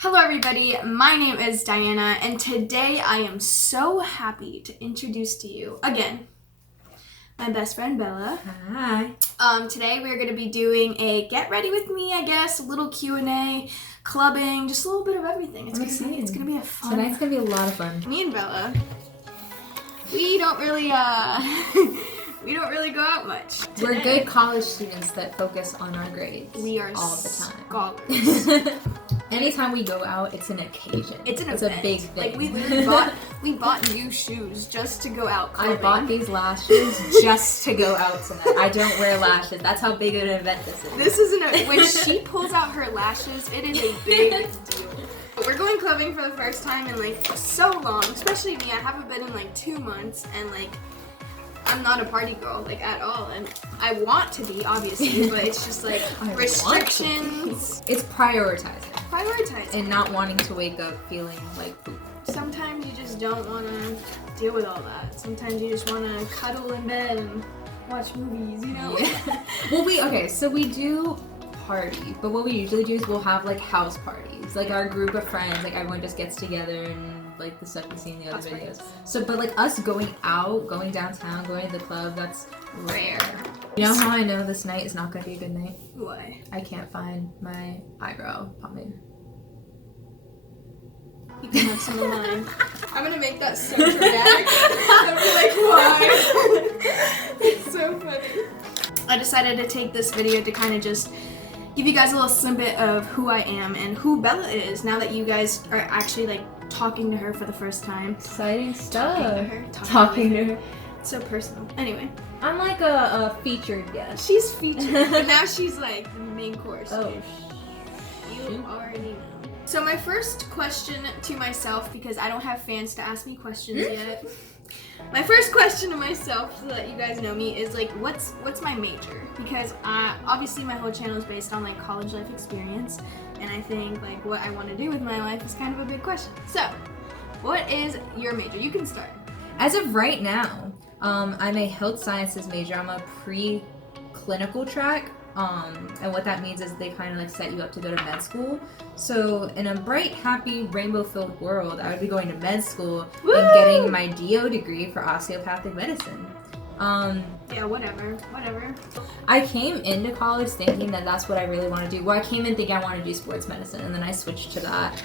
Hello everybody, my name is Diana and today I am so happy to introduce to you, again, my best friend Bella. Hi. Today we're going to be doing a get ready with me, I guess, a little Q&A, clubbing, just a little bit of everything. It's going to be a fun. Tonight's going to be a lot of fun. Me and Bella, we don't really go out much. Today, we're good college students that focus on our grades. We are all the time. Scholars. Anytime we go out, it's an occasion. It's a big thing. Like we literally bought new shoes just to go out clubbing. I bought these lashes just to go out tonight. I don't wear lashes. That's how big of an event this is. This isn't when she pulls out her lashes, it is a big deal. But we're going clubbing for the first time in like so long, especially me. I haven't been in like 2 months and like I'm not a party girl, like, at all, and I want to be, obviously, but it's just, like, restrictions. It's prioritizing. Prioritizing. And not wanting to wake up feeling like poop. Sometimes you just don't want to deal with all that. Sometimes you just want to cuddle in bed and watch movies, you know? Yeah. Well, so we do party, but what we usually do is we'll have, like, house parties. Like, our group of friends, like, everyone just gets together and like the stuff you see in the other videos. So, but like us going out, going downtown, going to the club, that's rare. You know how I know this night is not going to be a good night? Why? I can't find my eyebrow pomade. You can have some of mine. I'm going to make that so dramatic. I'll be like, why? It's so funny. I decided to take this video to kind of just give you guys a little snippet of who I am and who Bella is now that you guys are actually like talking to her for the first time. Exciting stuff. Talking to her. It's so personal. Anyway. I'm like a featured guest. She's featured. But now she's like the main course. Oh. You already know. So my first question to myself, because I don't have fans to ask me questions yet. My first question to myself, so that you guys know me, is like, what's my major? Because obviously my whole channel is based on like college life experience, and I think like what I want to do with my life is kind of a big question. So, what is your major? You can start. As of right now, I'm a health sciences major. I'm a pre-clinical track. And what that means is they kind of like set you up to go to med school. So in a bright, happy, rainbow-filled world, I would be going to med school and getting my DO degree for osteopathic medicine. Yeah, whatever. I came into college thinking that that's what I really want to do. Well, I came in thinking I wanted to do sports medicine, and then I switched to that,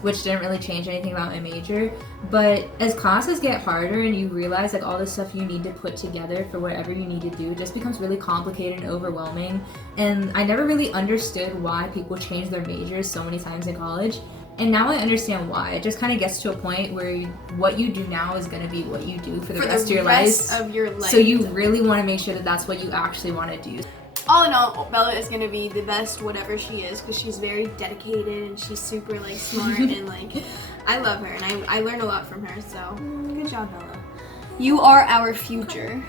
which didn't really change anything about my major. But as classes get harder and you realize like all the stuff you need to put together for whatever you need to do, it just becomes really complicated and overwhelming. And I never really understood why people change their majors so many times in college. And now I understand why. It just kind of gets to a point where what you do now is going to be what you do for the rest of your life. So you really want to make sure that that's what you actually want to do. All in all, Bella is going to be the best whatever she is because she's very dedicated and she's super like smart and like I love her and I learned a lot from her. So good job, Bella. You are our future.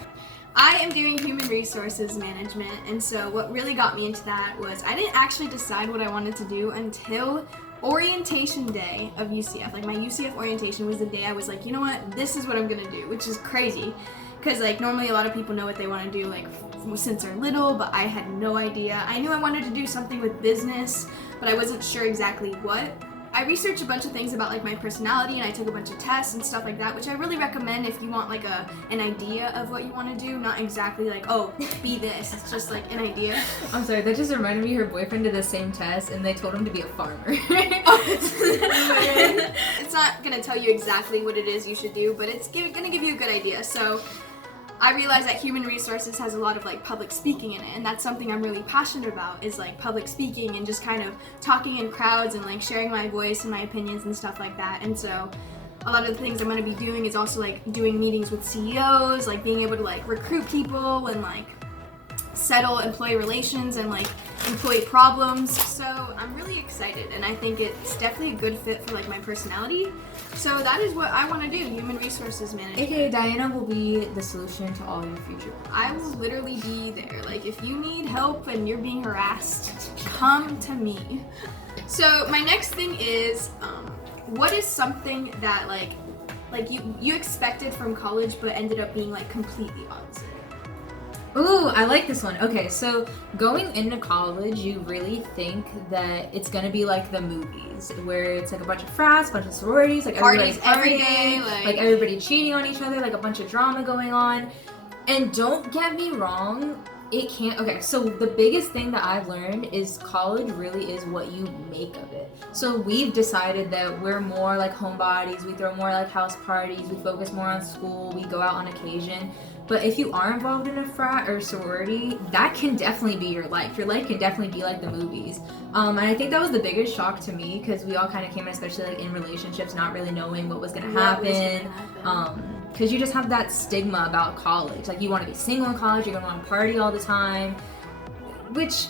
I am doing human resources management, and so what really got me into that was I didn't actually decide what I wanted to do until orientation day of UCF. Like my UCF orientation was the day I was like, you know what, this is what I'm gonna do, which is crazy because like normally a lot of people know what they want to do like since they're little, but I had no idea. I knew I wanted to do something with business, but I wasn't sure exactly what. I researched a bunch of things about like my personality and I took a bunch of tests and stuff like that, which I really recommend if you want like an idea of what you want to do, not exactly like, oh, be this. It's just like an idea. I'm sorry, that just reminded me her boyfriend did the same test and they told him to be a farmer. It's not going to tell you exactly what it is you should do, but it's going to give you a good idea. So I realized that human resources has a lot of like public speaking in it, and that's something I'm really passionate about is like public speaking and just kind of talking in crowds and like sharing my voice and my opinions and stuff like that. And so a lot of the things I'm going to be doing is also like doing meetings with CEOs, like being able to like recruit people and like settle employee relations and like employee problems. So I'm really excited and I think it's definitely a good fit for like my personality. So that is what I want to do, human resources management. AKA Diana will be the solution to all your future problems. I will literally be there. Like if you need help and you're being harassed, come to me. So my next thing is, what is something that like you expected from college but ended up being like completely opposite? Ooh, I like this one. Okay, so going into college, you really think that it's gonna be like the movies, where it's like a bunch of frats, bunch of sororities, like Parties everybody every day, partying, like everybody cheating on each other, like a bunch of drama going on. And don't get me wrong, it can't. Okay, so the biggest thing that I've learned is college really is what you make of it. So we've decided that we're more like homebodies, we throw more like house parties, we focus more on school, we go out on occasion. But if you are involved in a frat or sorority, that can definitely be your life. Your life can definitely be like the movies. And I think that was the biggest shock to me because we all kind of came in, especially like in relationships, not really knowing what was going to happen. Because you just have that stigma about college. Like you want to be single in college, you're going to want to party all the time. Which,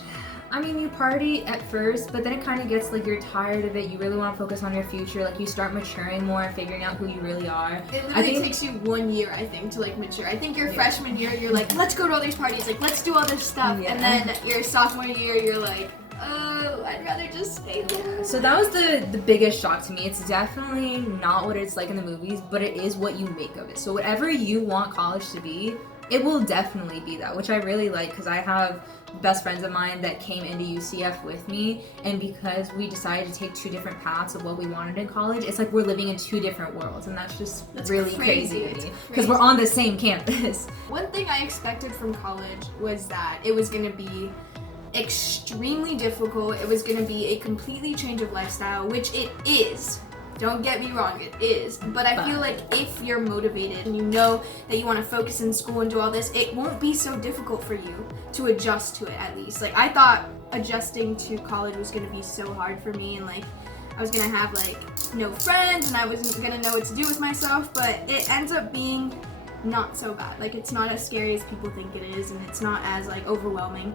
I mean, you party at first, but then it kind of gets like you're tired of it. You really want to focus on your future. Like you start maturing more and figuring out who you really are. It literally takes you 1 year, I think, to like mature. I think your freshman year, you're like, let's go to all these parties, like let's do all this stuff. And then your sophomore year, you're like, oh, I'd rather just stay there. So that was the biggest shock to me. It's definitely not what it's like in the movies, but it is what you make of it. So whatever you want college to be, it will definitely be that, which I really like because I have best friends of mine that came into UCF with me, and because we decided to take two different paths of what we wanted in college, it's like we're living in two different worlds, and that's really crazy to me because we're on the same campus. One thing I expected from college was that it was going to be extremely difficult. It was going to be a completely change of lifestyle, which it is. Don't get me wrong, it is. But I feel like if you're motivated and you know that you want to focus in school and do all this, it won't be so difficult for you to adjust to it at least. Like I thought adjusting to college was going to be so hard for me, and like I was going to have like no friends and I wasn't going to know what to do with myself, but it ends up being not so bad. Like it's not as scary as people think it is, and it's not as like overwhelming.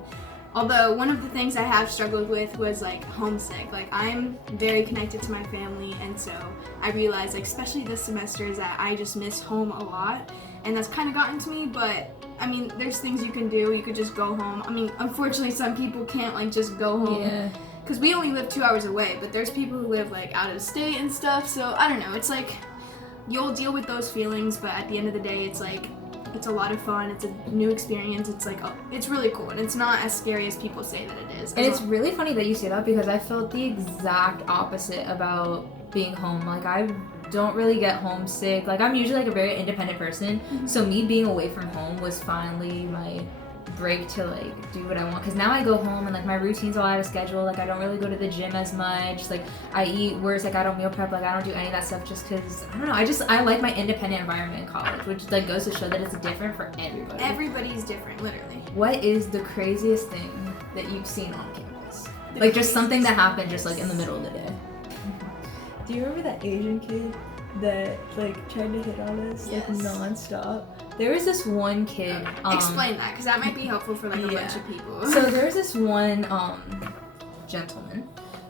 Although one of the things I have struggled with was like homesick. Like I'm very connected to my family, and so I realized, like especially this semester, is that I just miss home a lot, and that's kind of gotten to me. But I mean, there's things you can do. You could just go home. I mean, unfortunately, some people can't like just go home because we only live 2 hours away. But there's people who live like out of the state and stuff. So I don't know. It's like you'll deal with those feelings, but at the end of the day, it's like it's a lot of fun. It's a new experience. It's like, oh, it's really cool. And it's not as scary as people say that it is. And it's really funny that you say that because I felt the exact opposite about being home. Like, I don't really get homesick. Like, I'm usually like a very independent person. Mm-hmm. So me being away from home was finally my break to like do what I want, because now I go home and like my routine's all out of schedule. Like I don't really go to the gym as much. Like I eat worse. Like I don't meal prep. Like I don't do any of that stuff just because I don't know. I like my independent environment in college, which like goes to show that it's different for everybody. Everybody's different, literally. What is the craziest thing that you've seen on campus? Like just something that happened just like in the middle of the day. Do you remember that Asian kid that like tried to hit on us like nonstop? There was this one kid. Explain that, because that might be helpful for like a bunch of people. So there was this one gentleman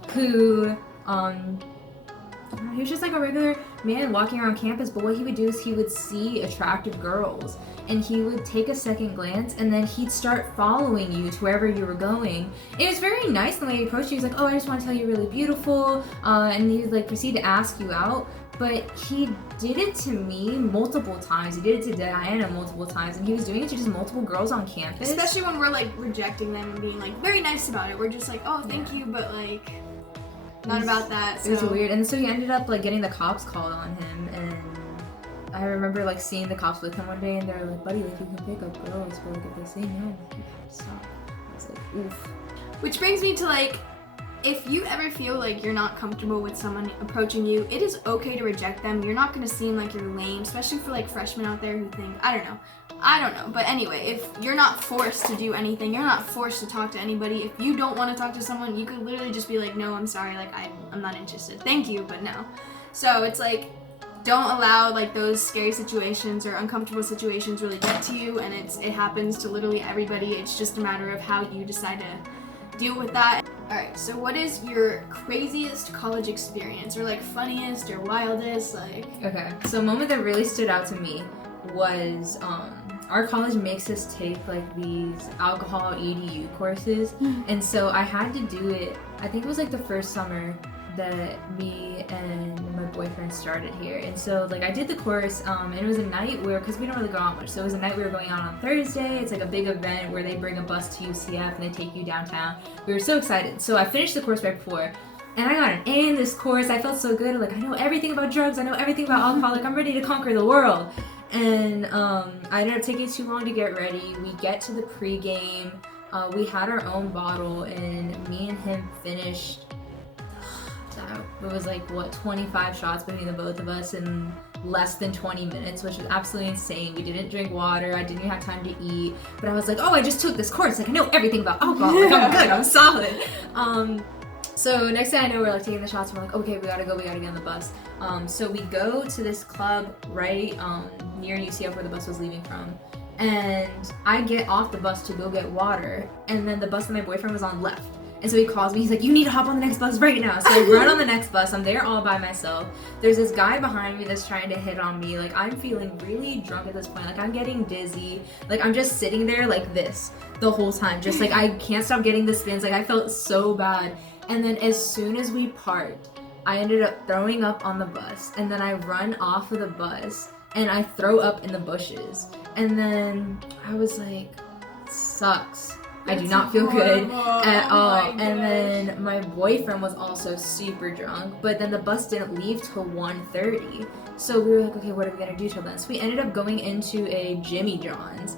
who he was just like a regular man walking around campus, but what he would do is he would see attractive girls and he would take a second glance and then he'd start following you to wherever you were going. It was very nice the way he approached you. He was like, oh, I just want to tell you you're really beautiful, and he would like proceed to ask you out. But he did it to me multiple times. He did it to Diana multiple times, and he was doing it to just multiple girls on campus. Especially when we're like rejecting them and being like very nice about it. We're just like, oh, thank you, but like not about that. So. It was weird, and so he ended up like getting the cops called on him, and I remember like seeing the cops with him one day, and they're like, buddy, like you can pick up girls, but like if they say no, like you have to stop. I was like, oof. Which brings me to like, if you ever feel like you're not comfortable with someone approaching you, it is okay to reject them. You're not going to seem like you're lame, especially for like freshmen out there who think, I don't know. But anyway, if you're not forced to do anything, you're not forced to talk to anybody. If you don't want to talk to someone, you can literally just be like, no, I'm sorry, like I'm not interested. Thank you, but no. So it's like, don't allow like those scary situations or uncomfortable situations really get to you, and it happens to literally everybody. It's just a matter of how you decide to deal with that. Alright, so what is your craziest college experience, or like funniest or wildest, like? Okay, so a moment that really stood out to me was our college makes us take like these alcohol EDU courses, and so I had to do it. I think it was like the first summer that me and my boyfriend started here. And so like I did the course, and it was a night where, because we don't really go out much, so it was a night we were going out on Thursday. It's like a big event where they bring a bus to UCF and they take you downtown. We were so excited. So I finished the course right before, and I got an A in this course. I felt so good. Like, I know everything about drugs. I know everything about alcohol. Like, I'm ready to conquer the world. And I ended up taking too long to get ready. We get to the pregame. We had our own bottle, and me and him finished, it was like, what, 25 shots between the both of us in less than 20 minutes, which was absolutely insane. We didn't drink water. I didn't even have time to eat. But I was like, oh, I just took this course. Like, I know everything about alcohol. Like, I'm good. I'm solid. So next thing I know, we're like taking the shots. And we're like, okay, we gotta get on the bus. So we go to this club right near UCF where the bus was leaving from. And I get off the bus to go get water. And then the bus that my boyfriend was on left. And so he calls me, he's like, you need to hop on the next bus right now. So I run on the next bus, I'm there all by myself. There's this guy behind me that's trying to hit on me. Like, I'm feeling really drunk at this point. Like, I'm getting dizzy. Like, I'm just sitting there like this the whole time. Just like, I can't stop getting the spins. Like, I felt so bad. And then as soon as we parked, I ended up throwing up on the bus. And then I run off of the bus and I throw up in the bushes. And then I was like, sucks. I do not feel good at all. And then my boyfriend was also super drunk, but then the bus didn't leave till 1:30. So we were like, okay, what are we gonna do till then? So we ended up going into a Jimmy John's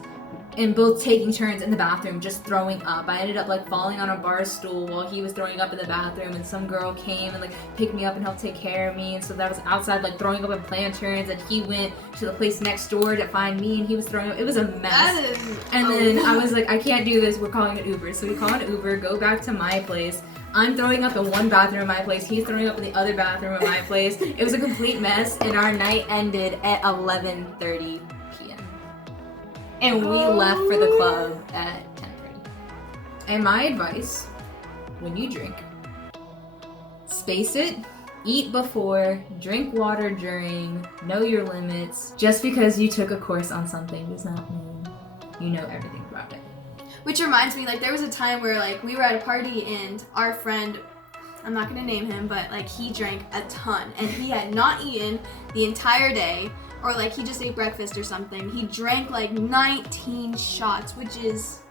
and both taking turns in the bathroom just throwing up. I ended up like falling on a bar stool while he was throwing up in the bathroom, and some girl came and like picked me up and helped take care of me. And so that was outside like throwing up in planterns, and he went to the place next door to find me and he was throwing up. It was a mess. And then I was like, I can't do this, we're calling an Uber. So we call an Uber, go back to my place. I'm throwing up in one bathroom at my place, he's throwing up in the other bathroom at my place. It was a complete mess, and our night ended at 11:30 p.m. And we left for the club at 10:30. And my advice, when you drink, space it, eat before, drink water during, know your limits. Just because you took a course on something does not mean you know everything about it. Which reminds me, like, there was a time where, like, we were at a party and our friend, I'm not gonna name him, but, like, he drank a ton. And he had not eaten the entire day. Or like he just ate breakfast or something. He drank like 19 shots, which is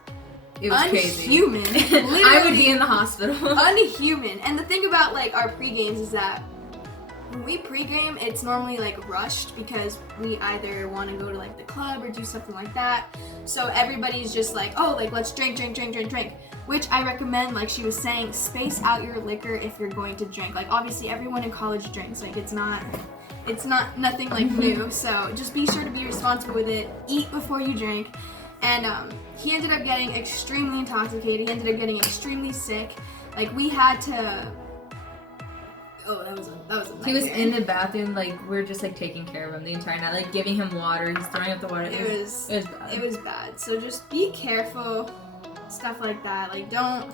unhuman. I would be in the hospital. Unhuman. And the thing about like our pre-games is that when we pre-game, it's normally like rushed because we either want to go to like the club or do something like that. So everybody's just like, oh, like let's drink. Which I recommend, like she was saying, space out your liquor if you're going to drink. Like obviously everyone in college drinks. Like it's not nothing like new, so just be sure to be responsible with it. Eat before you drink. And he ended up getting extremely intoxicated. He ended up getting extremely sick. Like we had to. Oh, that was a nightmare. He was in the bathroom, like we're just like taking care of him the entire night, like giving him water. He's throwing up the water. It was bad. It was bad. So just be careful, stuff like that. Like don't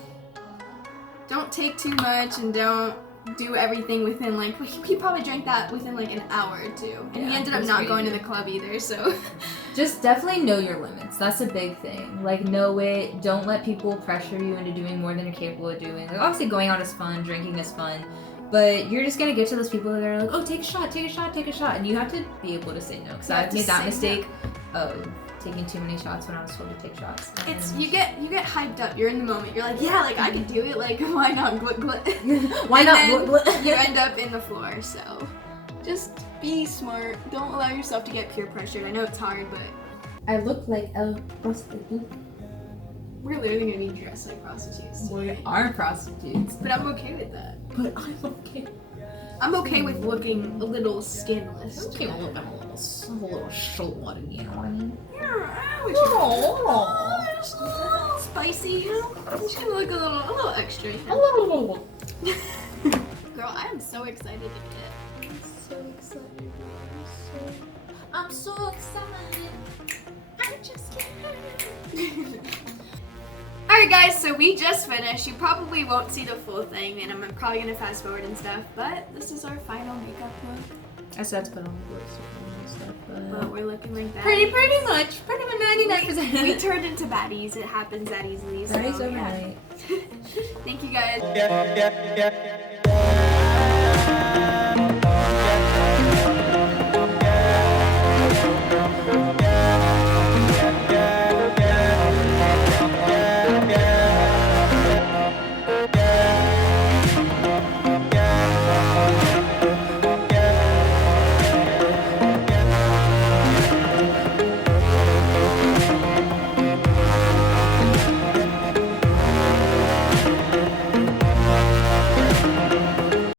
take too much, and don't do everything within like, he probably drank that within like an hour or two, and he ended up not going to the club either. So just definitely know your limits. That's a big thing. Like know it. Don't let people pressure you into doing more than you're capable of doing. Like obviously going out is fun, drinking is fun, but you're just gonna get to those people that are like, oh, take a shot, and you have to be able to say no. Because I've made that mistake of taking too many shots when I was told to take shots. It's you get hyped up. You're in the moment. You're like, yeah, like I could do it. Like why not? Why not? You end up in the floor. So just be smart. Don't allow yourself to get peer pressured. I know it's hard, but I look like a prostitute. We're literally gonna be dressed like prostitutes. We are prostitutes. But I'm okay with that. But I'm okay. I'm okay with looking a little scandalous. Okay, I'm a little slut, you know what I mean? Spicy, you know? Just gonna look a little extra. You know? Girl, I am so excited to get it. I'm so excited. I just can't. Alright guys, so we just finished. You probably won't see the full thing, and I'm probably gonna fast forward and stuff, but this is our final makeup look. I said to put on the lipstick and stuff, but we're looking like that. Pretty much 99%. We turned into baddies. It happens that easily. So, Baddies overnight. Thank you guys.